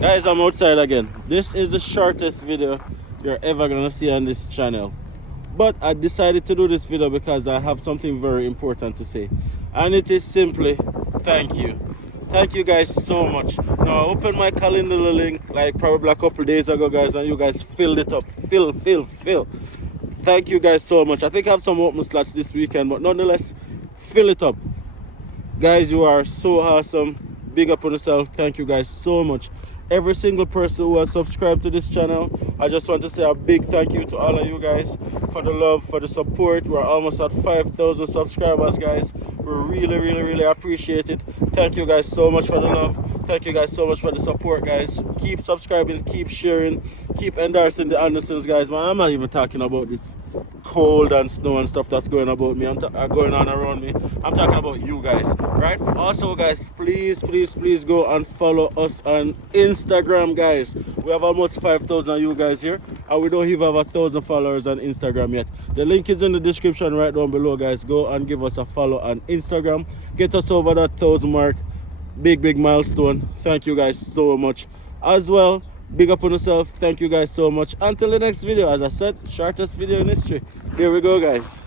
Guys, I'm outside again. This is the shortest video you're ever gonna see on this channel. But I decided to do this video because I have something very important to say. And it is simply, thank you. Thank you guys so much. Now, I opened my calendar link like probably a couple days ago, guys, and you guys filled it up. Fill. Thank you guys so much. I think I have some open slots this weekend, but nonetheless, fill it up. Guys, you are so awesome. Big up on yourself. Thank you guys so much. Every single person who has subscribed to this channel, I just want to say a big thank you to all of you guys for the love, for the support. We're almost at 5,000 subscribers, guys. We really appreciate it. Thank you guys so much for the love. Thank you guys so much for the support, guys. Keep subscribing, keep sharing, keep endorsing the Andersons, guys. Man, I'm not even talking about this cold and snow and stuff that's going about me. Going on around me. I'm talking about you guys, right? Also, guys, please go and follow us on Instagram, guys. We have almost 5,000 of you guys here, and we don't even have 1,000 followers on Instagram yet. The link is in the description right down below, guys. Go and give us a follow on Instagram. Get us over that 1,000 mark. Big milestone. Thank you guys so much. As well, big up on yourself. Thank you guys so much. Until the next video, as I said, shortest video in history. Here we go, guys.